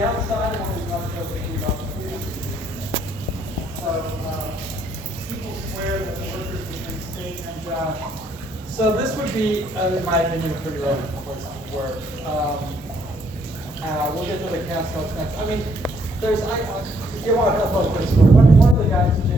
the outside, when we talked about thinking about the food. So, people swear that the workers between state and so this would be, in my opinion, a pretty low place to work. We'll get to the cast house next. I mean, there's, you want to tell a quick story. One of the guys here.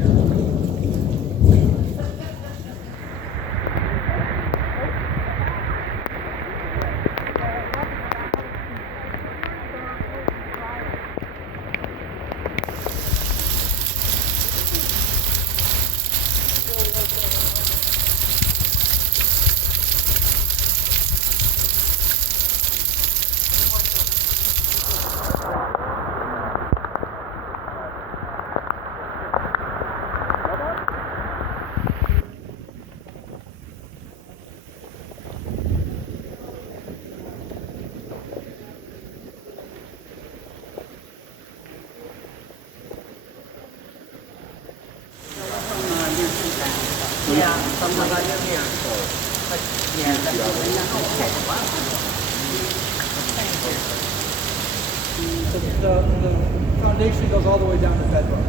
Yeah, sometimes I live here. But yeah, that's okay. The foundation goes all the way down to bedrock.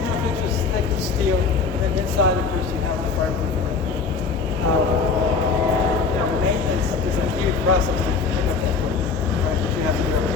2.5 inches thick of steel, and then inside of course you have the fireproof. Maintenance is a huge process to pick up that wood, right? But you have to do it.